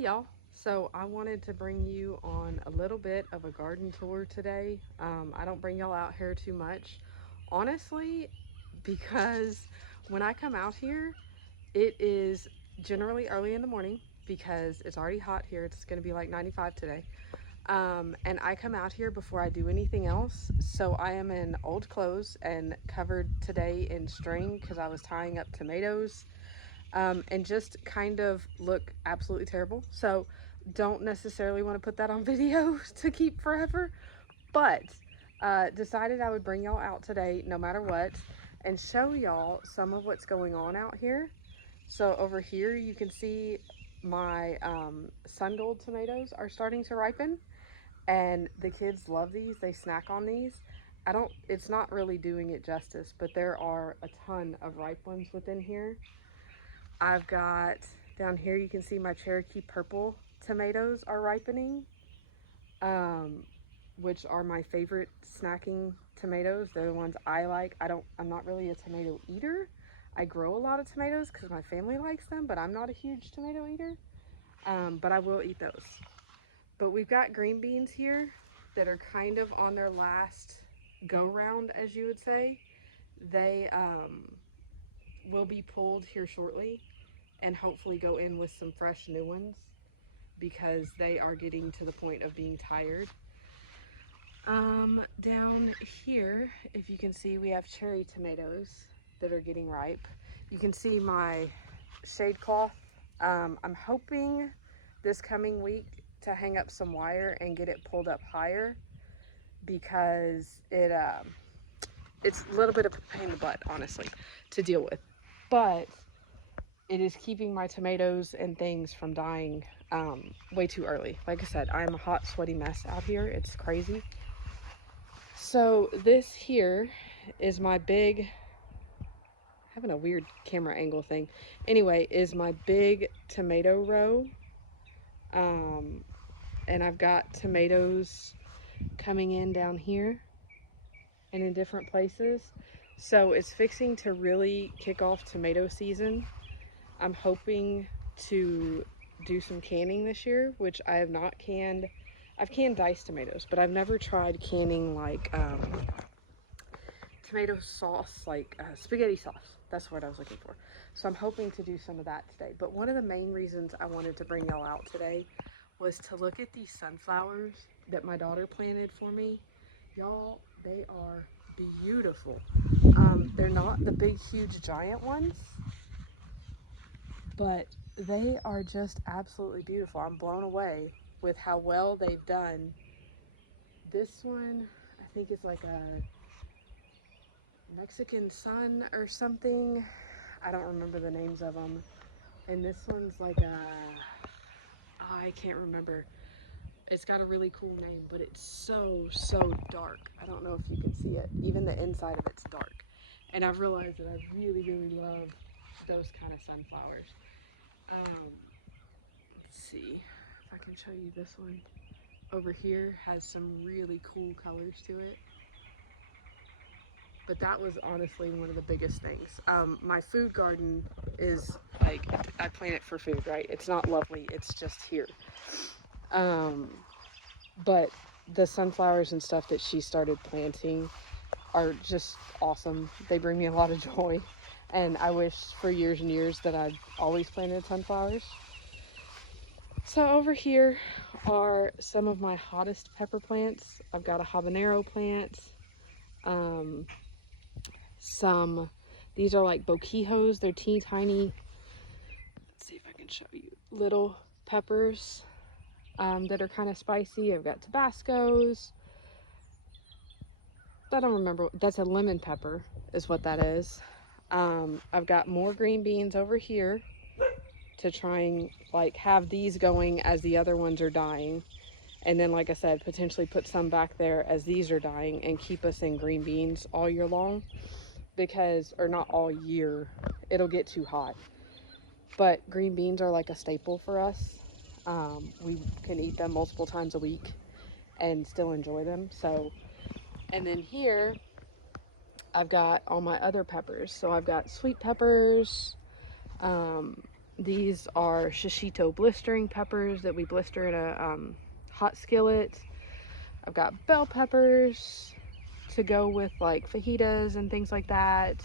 y'all. So I wanted to bring you on a little bit of a garden tour today. I don't bring y'all out here too much, honestly, because when I come out here, it is generally early in the morning because it's already hot here. It's going to be like 95 today. And I come out here before I do anything else. So I am in old clothes and covered today in string because I was tying up tomatoes, and just kind of look absolutely terrible. So don't necessarily want to put that on video to keep forever, but decided I would bring y'all out today no matter what and show y'all some of what's going on out here. So over here you can see my sun gold tomatoes are starting to ripen, and the kids love these. They snack on these. It's not really doing it justice, but there are a ton of ripe ones within here. I've got down here, you can see my Cherokee purple tomatoes are ripening, um, which are my favorite snacking tomatoes. They're the ones I like. I'm not really a tomato eater. I grow a lot of tomatoes because my family likes them, but I'm not a huge tomato eater. But I will eat those. But we've got green beans here that are kind of on their last go round, as you would say. They will be pulled here shortly and hopefully go in with some fresh new ones because they are getting to the point of being tired. Down here, if you can see, we have cherry tomatoes that are getting ripe. You can see my shade cloth. I'm hoping this coming week to hang up some wire and get it pulled up higher because it's a little bit of a pain in the butt, honestly, to deal with. But it is keeping my tomatoes and things from dying way too early. Like I said, I am a hot, sweaty mess out here. It's crazy. So this here is my big, having a weird camera angle thing. Anyway, is my big tomato row. Um, and I've got tomatoes coming in down here and in different places. So it's fixing to really kick off tomato season. I'm hoping to do some canning this year, which I have not canned. I've canned diced tomatoes, but I've never tried canning like tomato sauce, like spaghetti sauce. That's what I was looking for. So I'm hoping to do some of that today. But one of the main reasons I wanted to bring y'all out today was to look at these sunflowers that my daughter planted for me. Y'all, they are beautiful. They're not the big, huge, giant ones, but they are just absolutely beautiful. I'm blown away with how well they've done. This one, I think, is like a Mexican sun or something. I don't remember the names of them. And this one's like a, I can't remember. It's got a really cool name, but it's so dark. I don't know if you can see it. Even the inside of it's dark. And I've realized that I really love those kind of sunflowers. Let's see if I can show you this one. Over here has some really cool colors to it. But that was honestly one of the biggest things. My food garden is like, I plant it for food, right? It's not lovely, it's just here. Um, but the sunflowers and stuff that she started planting are just awesome. They bring me a lot of joy. And I wish for years and years that I'd always planted sunflowers. So over here are some of my hottest pepper plants. I've got a habanero plant. Um, these are like boquijos. They're teeny tiny. Let's see if I can show you. Little peppers that are kind of spicy. I've got Tabascos. I don't remember. That's a lemon pepper is what that is. I've got more green beans over here to try and like have these going as the other ones are dying. And then, like I said, potentially put some back there as these are dying and keep us in green beans all year long. Because, or not all year, it'll get too hot. But green beans are like a staple for us. We can eat them multiple times a week and still enjoy them. So, and then here, I've got all my other peppers. So I've got sweet peppers, um, These are shishito blistering peppers that we blister in a hot skillet. I've got bell peppers to go with like fajitas and things like that.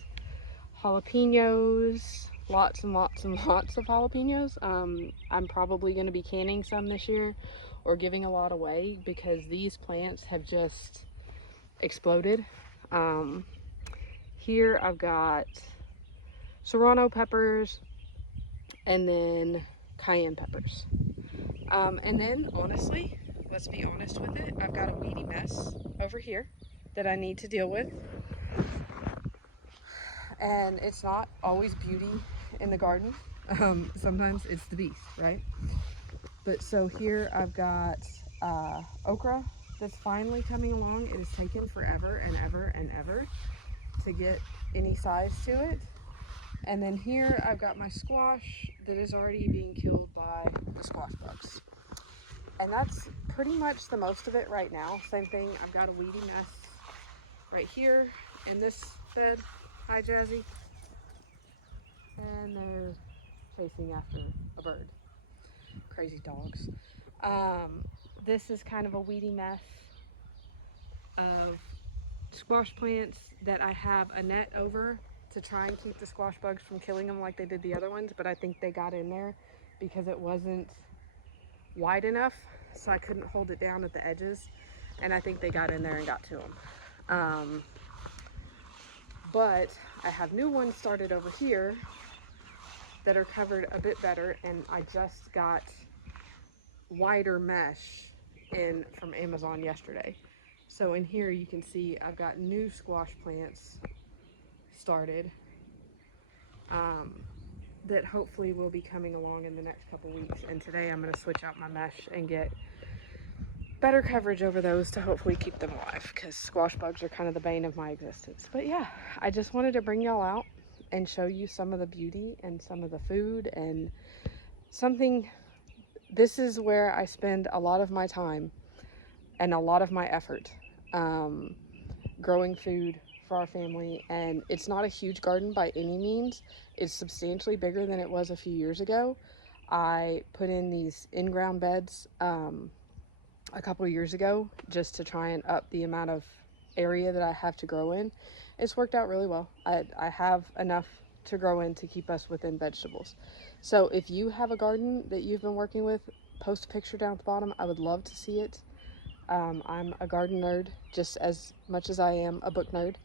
Jalapenos, lots and lots and lots of jalapenos. I'm probably going to be canning some this year or giving a lot away because these plants have just exploded. Here I've got serrano peppers and then cayenne peppers. And then honestly, let's be honest with it, I've got a weedy mess over here that I need to deal with. And it's not always beauty in the garden. Sometimes it's the beast, right? But so here I've got okra that's finally coming along. It has taken forever and ever and ever to get any size to it. And then here I've got my squash that is already being killed by the squash bugs. And that's pretty much the most of it right now. Same thing, I've got a weedy mess right here in this bed. Hi, Jazzy. And they're chasing after a bird. Crazy dogs. This is kind of a weedy mess of squash plants that I have a net over to try and keep the squash bugs from killing them like they did the other ones, but I think they got in there because it wasn't wide enough, so I couldn't hold it down at the edges, and I think they got in there and got to them. But I have new ones started over here that are covered a bit better, and I just got wider mesh in from Amazon yesterday. So in here you can see I've got new squash plants started that hopefully will be coming along in the next couple weeks, and today I'm going to switch out my mesh and get better coverage over those to hopefully keep them alive, because squash bugs are kind of the bane of my existence. But yeah, I just wanted to bring y'all out and show you some of the beauty and some of the food and something. This is where I spend a lot of my time and a lot of my effort growing food for our family. And it's not a huge garden by any means. It's substantially bigger than it was a few years ago. I put in these in-ground beds a couple of years ago just to try and up the amount of area that I have to grow in. It's worked out really well. I have enough to grow in to keep us within vegetables. So if you have a garden that you've been working with, post a picture down at the bottom. I would love to see it. I'm a garden nerd just as much as I am a book nerd,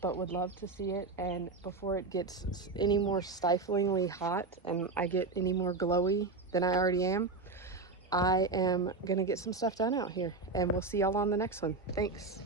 but would love to see it. And before it gets any more stiflingly hot and I get any more glowy than I already am, I am gonna get some stuff done out here, and we'll see y'all on the next one. Thanks.